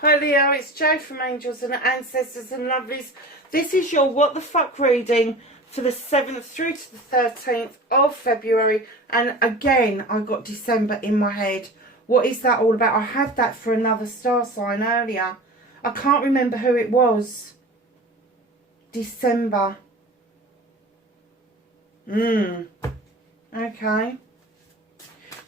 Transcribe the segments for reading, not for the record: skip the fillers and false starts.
Hi Leo, it's Jo from Angels and Ancestors and Lovelies. This is your What the Fuck reading for the 7th through to the 13th of February. And again, I got December in my head. What is that all about? I had that for another star sign earlier. I can't remember who it was. December. Okay.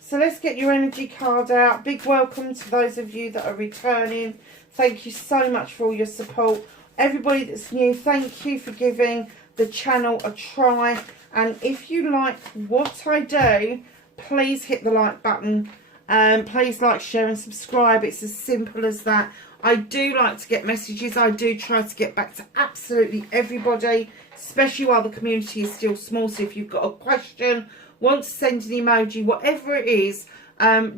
So let's get your energy card out. Big welcome to those of you that are returning. Thank you so much for all your support. Everybody that's new, thank you for giving the channel a try. And if you like what I do, please hit the like button. Please like, share and subscribe. It's as simple as that. I do like to get messages. I do try to get back to absolutely everybody, especially while the community is still small. So if you've got a question, want to send an emoji, whatever it is,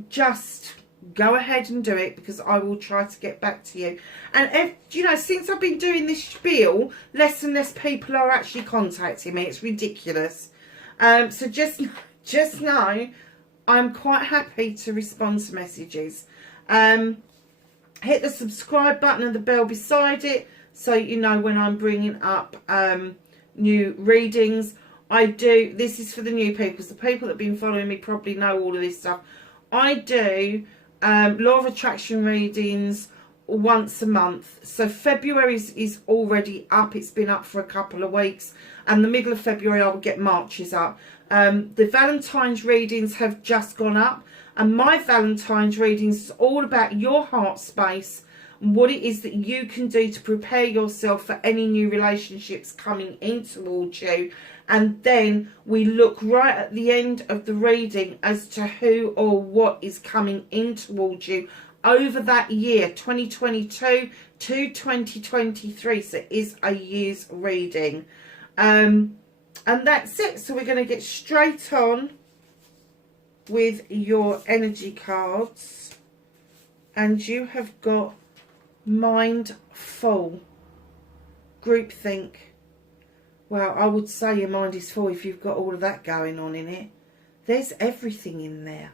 just go ahead and do it, because I will try to get back to you. And if, you know, since I've been doing this spiel, less and less people are actually contacting me. It's ridiculous. So just know I'm quite happy to respond to messages. Hit the subscribe button and the bell beside it so you know when I'm bringing up new readings. This is for the new people, because the people that have been following me probably know all of this stuff. I do law of attraction readings once a month. So February is already up. It's been up for a couple of weeks. And the middle of February I will get March's up. The Valentine's readings have just gone up. And my Valentine's readings is all about your heart space and what it is that you can do to prepare yourself for any new relationships coming in towards you. And then we look right at the end of the reading as to who or what is coming in towards you over that year, 2022 to 2023. So it is a year's reading. And that's it. So we're going to get straight on with your energy cards. And you have got mindful, groupthink. Well, I would say your mind is full if you've got all of that going on in it. There's everything in there.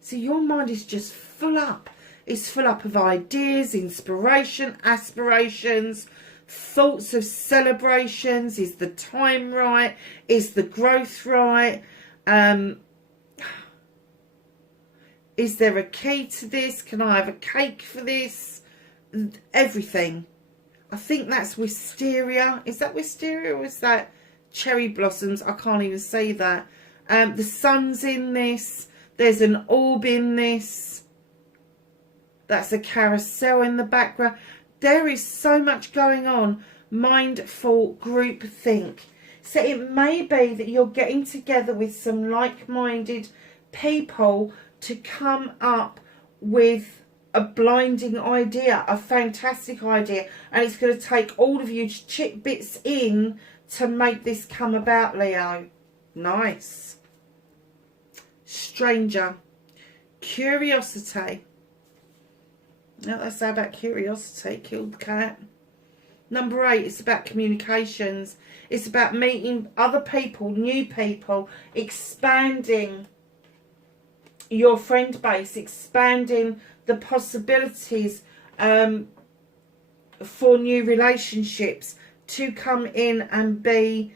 So your mind is just full up. It's full up of ideas, inspiration, aspirations, thoughts of celebrations. Is the time right? Is the growth right? Is there a key to this? Can I have a cake for this? Everything. I think that's wisteria. Is that wisteria or is that cherry blossoms? I can't even say that. The sun's in this. There's an orb in this. That's a carousel in the background. There is so much going on. Mindful groupthink. So it may be that you're getting together with some like-minded people to come up with a blinding idea, a fantastic idea, and it's going to take all of you to chip bits in to make this come about, Leo. Nice. Stranger. Curiosity. Now let's say about curiosity. Killed the cat. Number 8, it's about communications. It's about meeting other people, new people, expanding your friend base, expanding the possibilities for new relationships to come in and be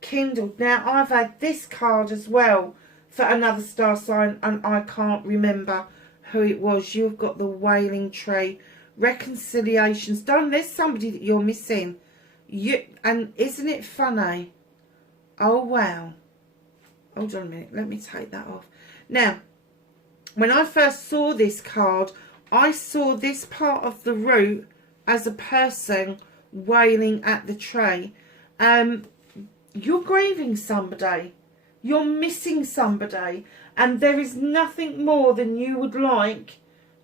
kindled. Now, I've had this card as well for another star sign, and I can't remember who it was. You've got the Wailing Tree. Reconciliations. Darling, there's somebody that you're missing. And isn't it funny? Oh, wow. Hold on a minute. Let me take that off. Now, when I first saw this card, I saw this part of the root as a person wailing at the tree. You're grieving somebody. You're missing somebody. And there is nothing more than you would like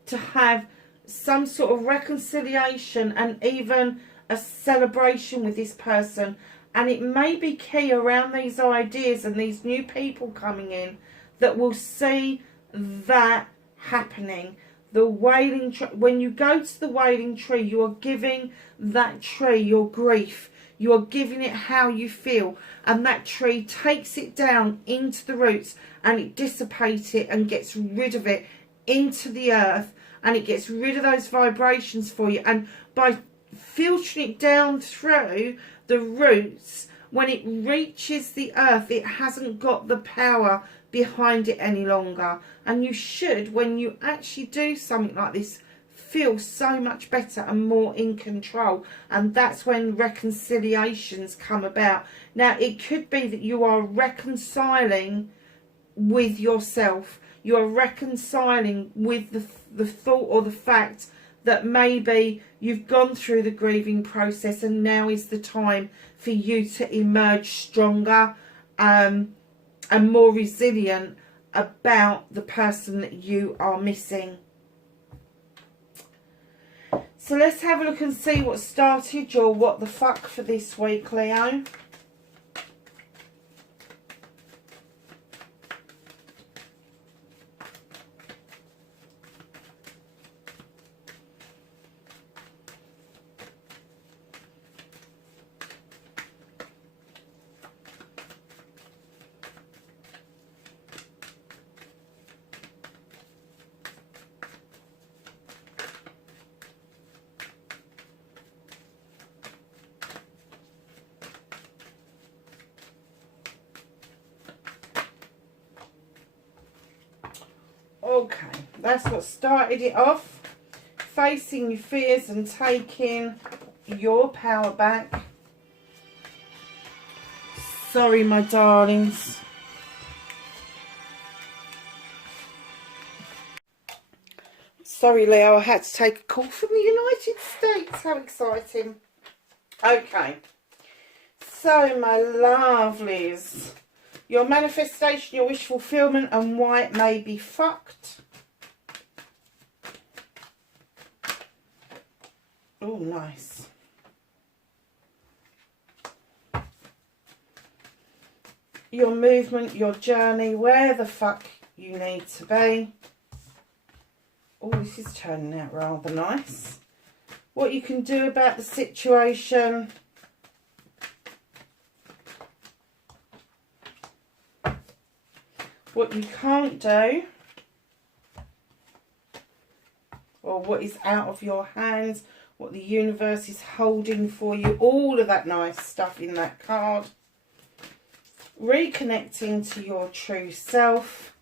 to have some sort of reconciliation and even a celebration with this person. And it may be key around these ideas and these new people coming in that will see that happening. The wailing tree, when you go to the Wailing Tree, you are giving that tree your grief. You are giving it how you feel, and that tree takes it down into the roots and it dissipates it and gets rid of it into the earth, and it gets rid of those vibrations for you. And by filtering it down through the roots, when it reaches the earth, it hasn't got the power behind it any longer. And you should, when you actually do something like this, feel so much better and more in control. And that's when reconciliations come about. Now, it could be that you are reconciling with yourself. You are reconciling with the thought or the fact that maybe you've gone through the grieving process, and now is the time for you to emerge stronger and more resilient about the person that you are missing. So let's have a look and see what started your what the fuck for this week, Leo. Okay, that's what started it off. Facing your fears and taking your power back. Sorry, my darlings. Sorry, Leo, I had to take a call from the United States. How exciting. Okay. So, my lovelies, your manifestation, your wish fulfillment, and why it may be fucked. Oh, nice. Your movement, your journey, where the fuck you need to be. Oh, this is turning out rather nice. What you can do about the situation. What you can't do. Or what is out of your hands. What the universe is holding for you. All of that nice stuff in that card. Reconnecting to your true self.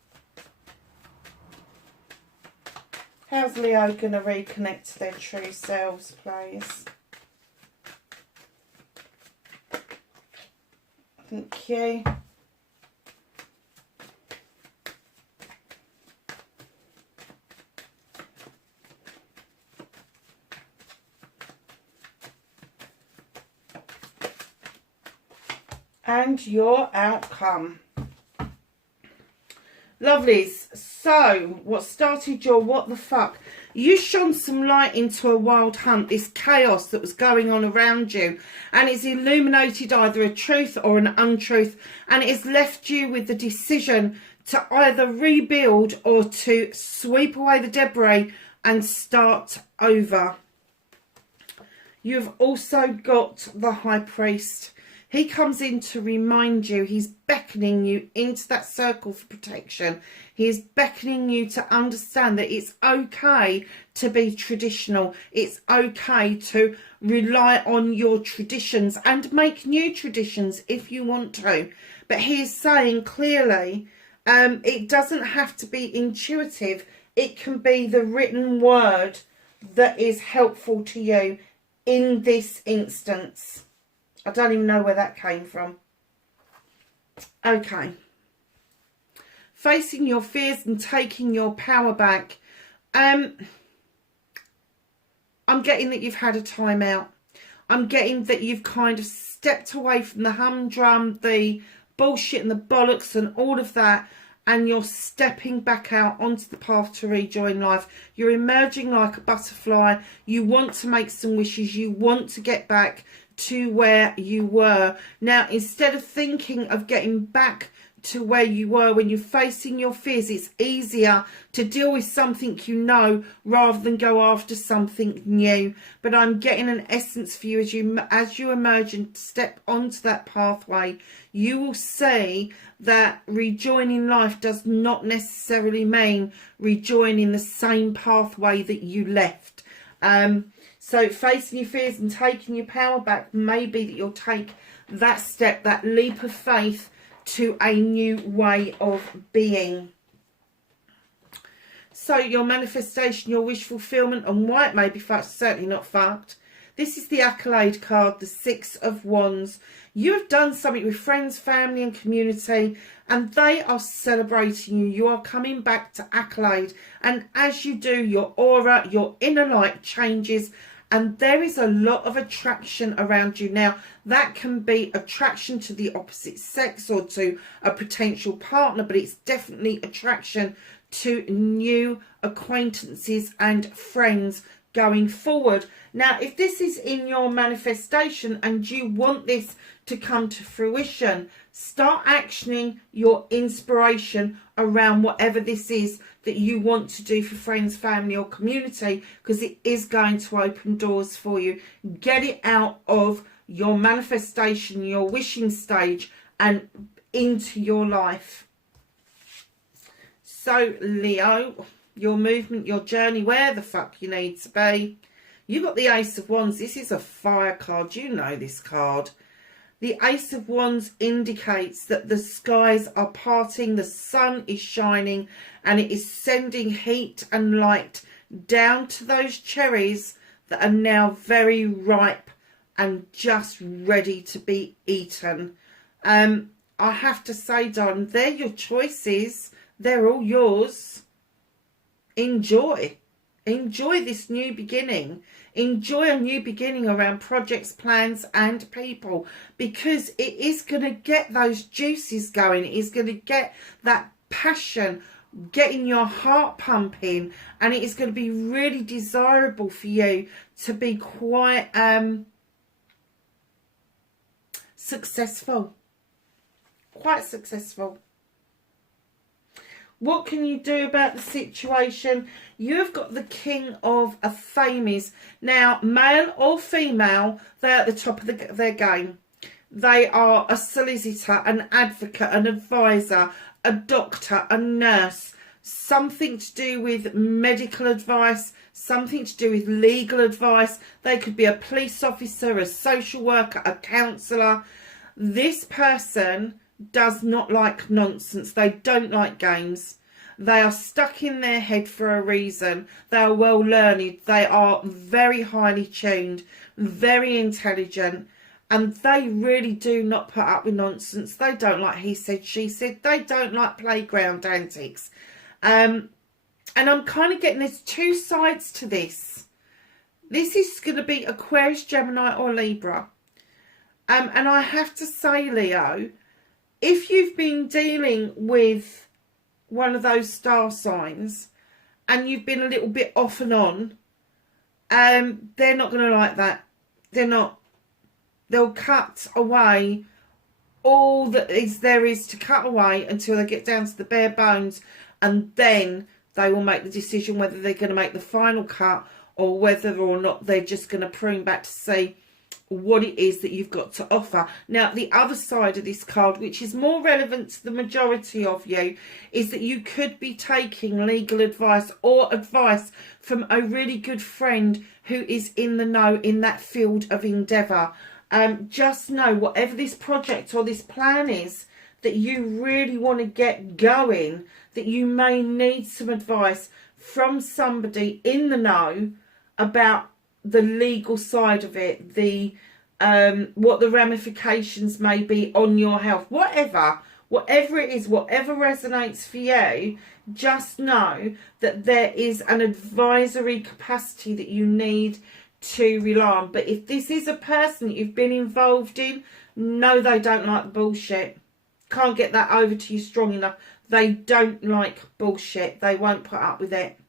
How's Leo going to reconnect to their true selves, please? Thank you. And your outcome. Lovelies, so what started your what the fuck? You shone some light into a wild hunt, this chaos that was going on around you, and it's illuminated either a truth or an untruth, and it has left you with the decision to either rebuild or to sweep away the debris and start over. You've also got the High Priest. He comes in to remind you, he's beckoning you into that circle for protection. He is beckoning you to understand that it's okay to be traditional. It's okay to rely on your traditions and make new traditions if you want to. But he is saying clearly, it doesn't have to be intuitive. It can be the written word that is helpful to you in this instance. I don't even know where that came from. Okay. Facing your fears and taking your power back. I'm getting that you've had a time out. I'm getting that you've kind of stepped away from the humdrum, the bullshit and the bollocks and all of that. And you're stepping back out onto the path to rejoin life. You're emerging like a butterfly. You want to make some wishes. You want to get back to where you were. Now, instead of thinking of getting back to where you were. When you're facing your fears, it's easier to deal with something you know rather than go after something new. But I'm getting an essence for you as you emerge and step onto that pathway. You will see that rejoining life does not necessarily mean rejoining the same pathway that you left. So facing your fears and taking your power back may be that you'll take that step, that leap of faith to a new way of being. So your manifestation, your wish fulfillment, and why it may be fucked, certainly not fucked. This is the accolade card, the Six of Wands. You have done something with friends, family and community, and they are celebrating you. You are coming back to accolade. And as you do, your aura, your inner light changes, and there is a lot of attraction around you. Now, that can be attraction to the opposite sex or to a potential partner, but it's definitely attraction to new acquaintances and friends going forward. Now, if this is in your manifestation and you want this to come to fruition, start actioning your inspiration around whatever this is that you want to do for friends, family or community, because it is going to open doors for you. Get it out of your manifestation, your wishing stage, and into your life. So Leo, your movement, your journey, where the fuck you need to be. You got the Ace of Wands. This is a fire card. You know this card. The Ace of Wands indicates that the skies are parting, the sun is shining, and it is sending heat and light down to those cherries that are now very ripe and just ready to be eaten. I have to say, darling, they're your choices. They're all yours. Enjoy. Enjoy this new beginning. Enjoy a new beginning around projects, plans and people, because it is going to get those juices going. It is going to get that passion, getting your heart pumping, and it is going to be really desirable for you to be quite successful. Quite successful. What can you do about the situation? You have got the King of Famies. Now, male or female, they're at the top of their game. They are a solicitor, an advocate, an advisor, a doctor, a nurse, something to do with medical advice, something to do with legal advice. They could be a police officer, a social worker, a counsellor. This person does not like nonsense. They don't like games. They are stuck in their head for a reason. They are well learned. They are very highly tuned, very intelligent, and they really do not put up with nonsense. They don't like he said, she said. They don't like playground antics. And I'm kind of getting there's two sides to this. This is going to be Aquarius, Gemini or Libra. And I have to say, Leo, if you've been dealing with one of those star signs and you've been a little bit off and on, they're not going to like that. They're not. They'll cut away all that there is to cut away until they get down to the bare bones, and then they will make the decision whether they're going to make the final cut or whether or not they're just going to prune back to see what it is that you've got to offer. Now, the other side of this card, which is more relevant to the majority of you, is that you could be taking legal advice or advice from a really good friend who is in the know in that field of endeavour. Just know, whatever this project or this plan is that you really want to get going, that you may need some advice from somebody in the know about the legal side of it, the what the ramifications may be on your health, whatever it is, whatever resonates for you. Just know that there is an advisory capacity that you need to rely on. But if this is a person that you've been involved in, no, they don't like the bullshit. Can't get that over to you strong enough. They don't like bullshit. They won't put up with it.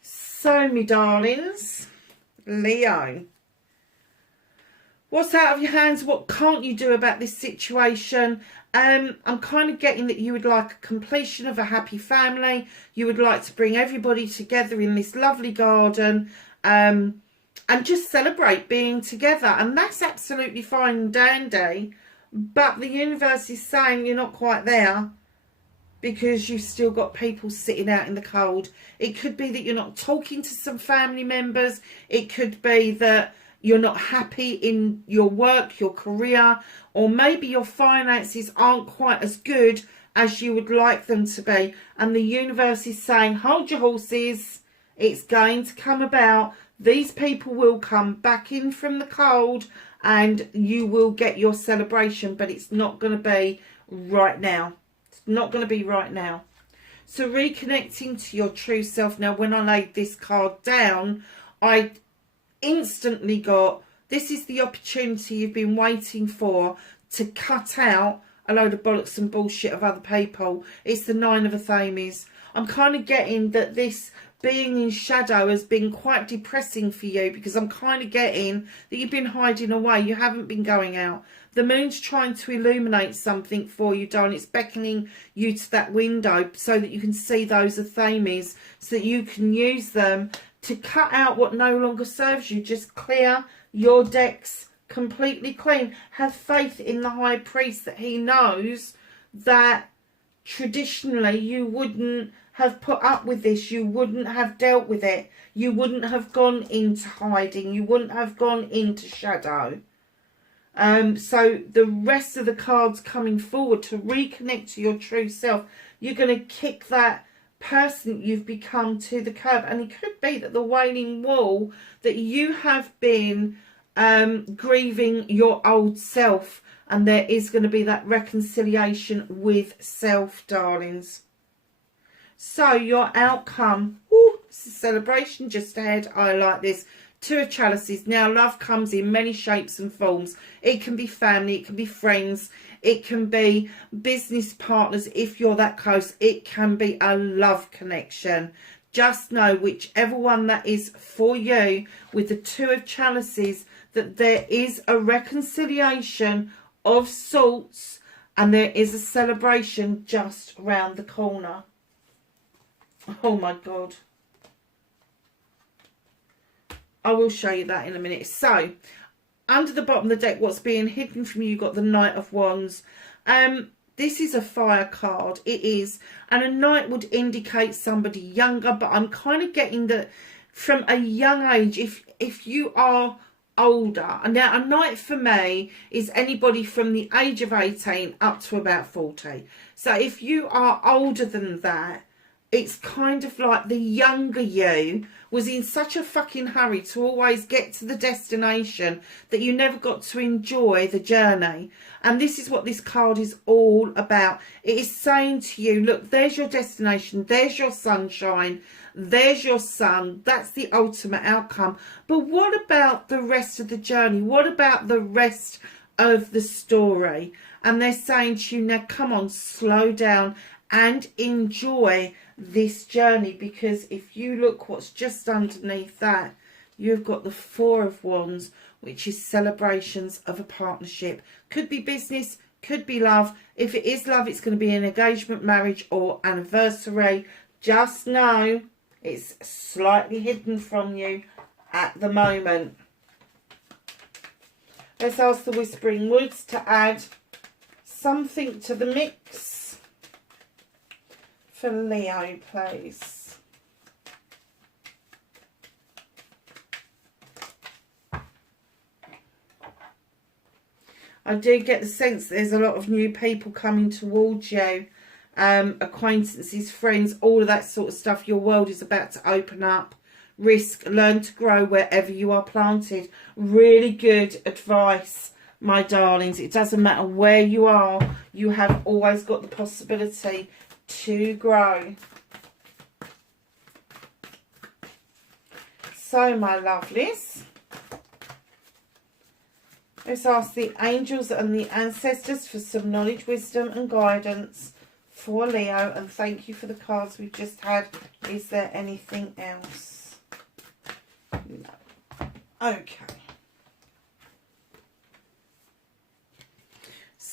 So, me darlings, Leo, What's out of your hands? What can't you do about this situation? I'm kind of getting that you would like a completion of a happy family. You would like to bring everybody together in this lovely garden and just celebrate being together. And that's absolutely fine and dandy. But the universe is saying you're not quite there because you've still got people sitting out in the cold. It could be that you're not talking to some family members. It could be that you're not happy in your work, your career, or maybe your finances aren't quite as good as you would like them to be. And the universe is saying, hold your horses. It's going to come about. These people will come back in from the cold and you will get your celebration, but it's not going to be right now. It's not going to be right now. So reconnecting to your true self. Now, when I laid this card down, I instantly got, this is the opportunity you've been waiting for to cut out a load of bollocks and bullshit of other people. It's the Nine of Athames. I'm kind of getting that this being in shadow has been quite depressing for you, because I'm kind of getting that you've been hiding away. You haven't been going out. The moon's trying to illuminate something for you, darling. It's beckoning you to that window so that you can see those Athames, so that you can use them to cut out what no longer serves you. Just clear your decks completely clean. Have faith in the high priest that he knows that traditionally you wouldn't have put up with this. You wouldn't have dealt with it. You wouldn't have gone into hiding. You wouldn't have gone into shadow. So the rest of the cards coming forward to reconnect to your true self, you're going to kick that person you've become to the curb. And it could be that the Wailing Wall, that you have been grieving your old self, and there is going to be that reconciliation with self, darlings. So your outcome, it's a celebration just ahead. I like this. Two of Chalices. Now, love comes in many shapes and forms. It can be family, it can be friends, it can be business partners if you're that close. It can be a love connection. Just know, whichever one that is for you, with the Two of Chalices, that there is a reconciliation of sorts and there is a celebration just round the corner. Oh my God. I will show you that in a minute. So, under the bottom of the deck, what's being hidden from you, you've got the Knight of Wands. This is a fire card. It is. And a knight would indicate somebody younger, but I'm kind of getting that from a young age, if you are older. And now, a knight for me is anybody from the age of 18 up to about 40. So, if you are older than that, it's kind of like the younger you was in such a fucking hurry to always get to the destination that you never got to enjoy the journey. And this is what this card is all about. It is saying to you, look, there's your destination, there's your sunshine, there's your sun, that's the ultimate outcome. But what about the rest of the journey? What about the rest of the story? And they're saying to you, now come on, slow down and enjoy this journey, because if you look what's just underneath that, you've got the Four of Wands, which is celebrations of a partnership. Could be business, could be love. If it is love, it's going to be an engagement, marriage or anniversary. Just know it's slightly hidden from you at the moment. Let's ask the Whispering Woods to add something to the mix for Leo, please. I do get the sense there's a lot of new people coming towards you, acquaintances, friends, all of that sort of stuff. Your world is about to open up. Risk, learn to grow wherever you are planted. Really good advice, my darlings. It doesn't matter where you are, you have always got the possibility to grow. So, my lovelies, let's ask the angels and the ancestors for some knowledge, wisdom and guidance for Leo. And thank you for the cards we've just had. Is there anything else? No. Okay.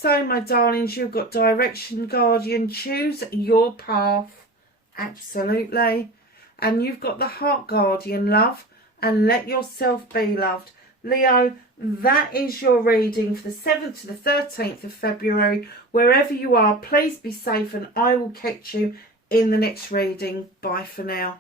So, my darlings, you've got direction, guardian. Choose your path. Absolutely. And you've got the heart guardian, love. And let yourself be loved. Leo, that is your reading for the 7th to the 13th of February. Wherever you are, please be safe, and I will catch you in the next reading. Bye for now.